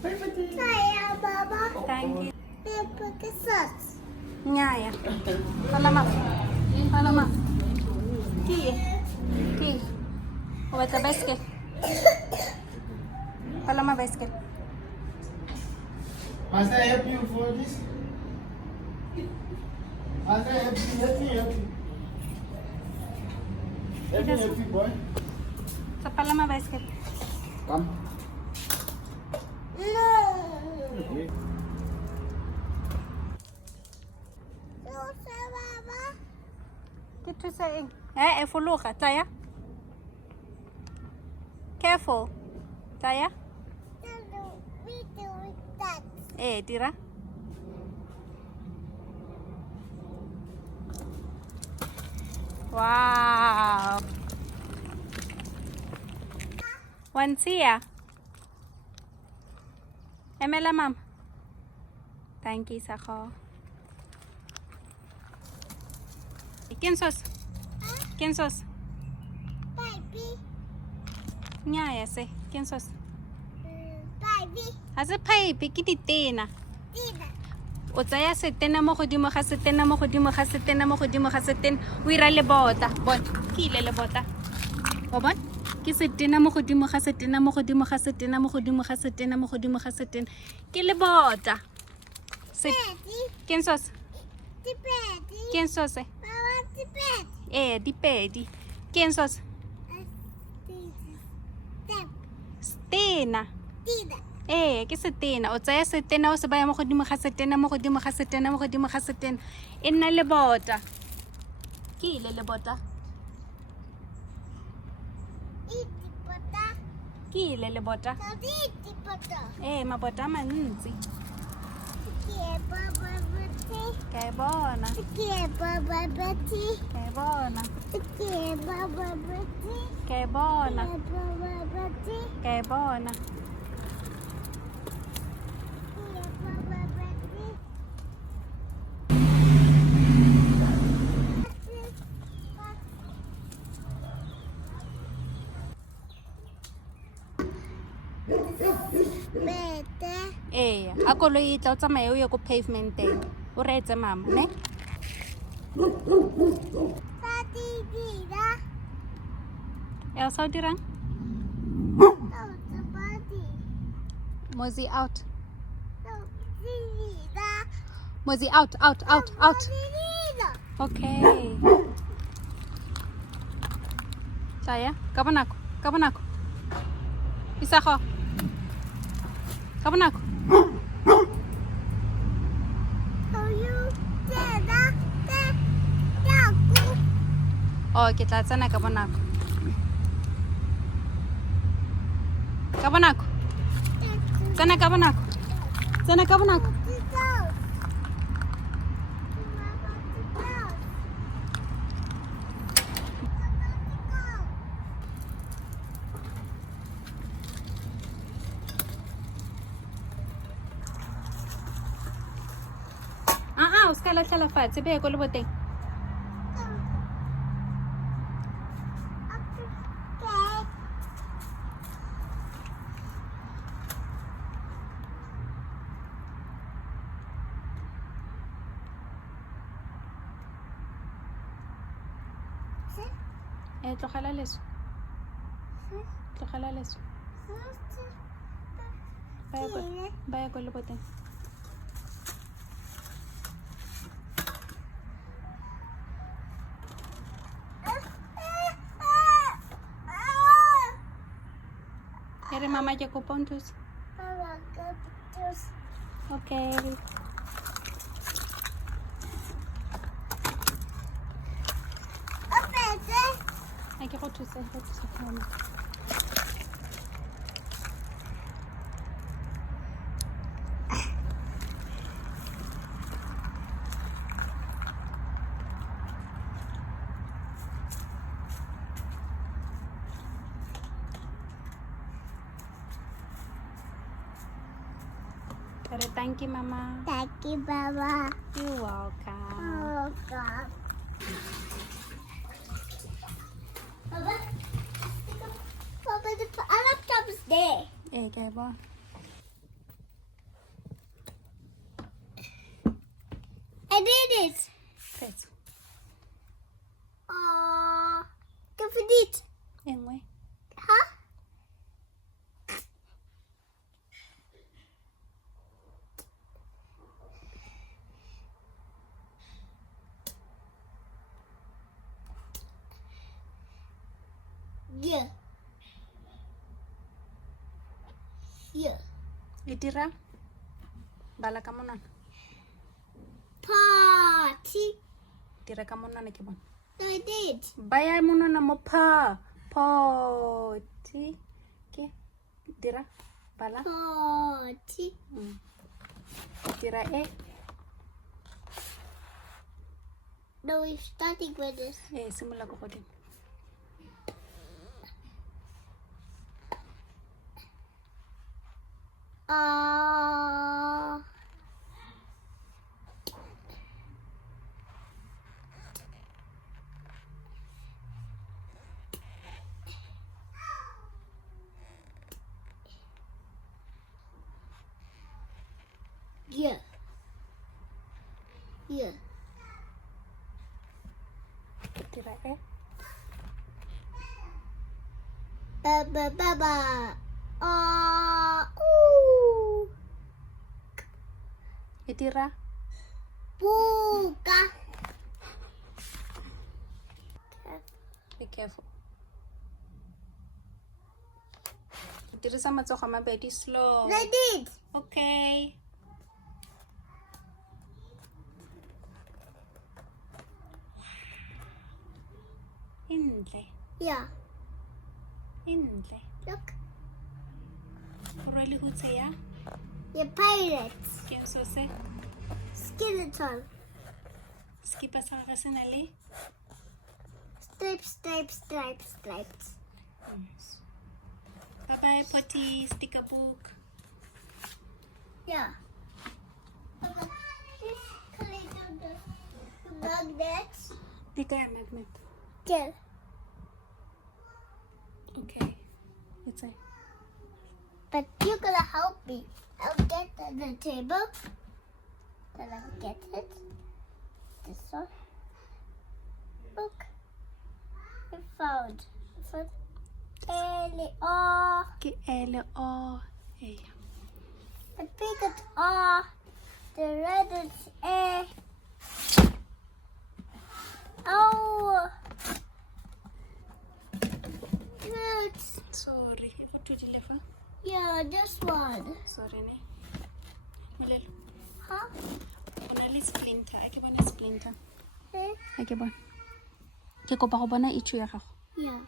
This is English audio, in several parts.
Saya, Baba. Thank you. Paper sauce. Nyaya. Alamak. Alamak. Tea. Tea. What's the basket? Palama basket. Must I help you for this? Must I help you? Let me help you. Let me help you, boy. Sa palama basket. Come. No. Okay. Susa, Baba. Get to say. Fuluka. Taya. Careful. Taya. We do that. Tira. Wow. Wansia. Emela mam. Thank you, Sako. Quién sos? ¿Quién sos? Baby. Nyaya se. ¿Quién sos? Baby. Hace pipe ke ditena. Dina. O tsaya setena mo godimo ga setena mo godimo ga setena mo godimo ga setena o ira le bota. Bon, ke ile le bota. Wa bon? Ke setena mo godimo ga setena mo godimo ga setena mo godimo ga setena mo godimo ga setena. Ke le bota. Daddy. ¿Quién sos? The baby. ¿Quién sos? Baba, the baby. Di pedi. ¿Quién sos? Step. Stena. Dina. Ke setena. O tsaya setena o se baya mo godimo ga setena mo godimo ga setena mo godimo ga setena. E nna le bota. Ke ile le bota. Iti pata. Ke ile le bota. Iti pata. Mabota a mantsi. Ke Baba Betty. Ka e bona. Ke Baba Betty. Ka e bona. Ke Baba Betty. Ka e bona. Ke Baba Betty. Ka e bona. Ke Baba Betty. Bete. A koloi e tla o tsamaye o ye ko pavementeng. O reetse mama, ne? Tati Dina. Elsa o dirang? Oh, the body. Mozi out. Oh, Dina. Mozi out, out, out, out. Dina. Okay. Saya, ka bonako, ka bonako. Isago. Ka bonako. Oh, you did that. Ke tla tsena ka bonako. Ka bonako. Tsena ka bonako. Tsena ka bonako. O ska latlhela fatshe be ko le boteng. Tlogela leso. Tlogela leso. Baya ko le boteng. Ere mama ke kopa o nthuse. Okay. Ke go thusa mama. Thank you, Mama. Thank you, Baba. You're welcome. Oh, God. Baba, Baba, the laptop is there. Okay, boy. did it. Fetso. Ke feditse. E nngwe. Huh? Yeah. Yeah. E dira bala ka monana. Party. Dira ka monana ke bona. I did. Baya monana mo poti. Ke dira bala. Party. Dira e. No, we're starting with this. E simolola ko godimo. Yeah. Yeah. Dira e. Ba. Ooh. E dira Buka. be careful. Dirisa matsogo a mabedi slow. I did. Okay. Intle. Yeah. Intle. Look. O rwele hutshe ya. You're pirates. Ke so se. Skeleton. Skipa sa gagwe se na le. Stripes. Bye-bye, Potty. Stick a book. Yeah. This collected the magnets. Di kaya magnet. Kill. Okay. It's it. But you're gonna help me. I'll get on the table. Then I'll get it. This one. Look. I found. L-O. Ke L-O. Eya. The big is R. The red is A. Oh. Good. Sorry. E go thudile fa. Yeah, this one. Sorry ne. Molelo. Huh? O na le splinter. A ke bona splinter. Eh? A ke bona. Ke kopa go bona issue ya gago. Yeah.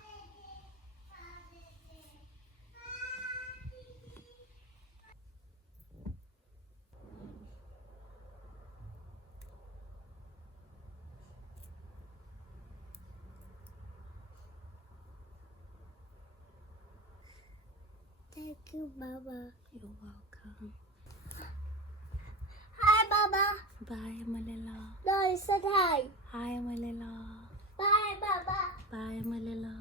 Thank you, Mama. You're welcome. Hi, Mama. Bye, Molelo. No, I said hi. Hi, Molelo. Bye, Mama. Bye, Molelo.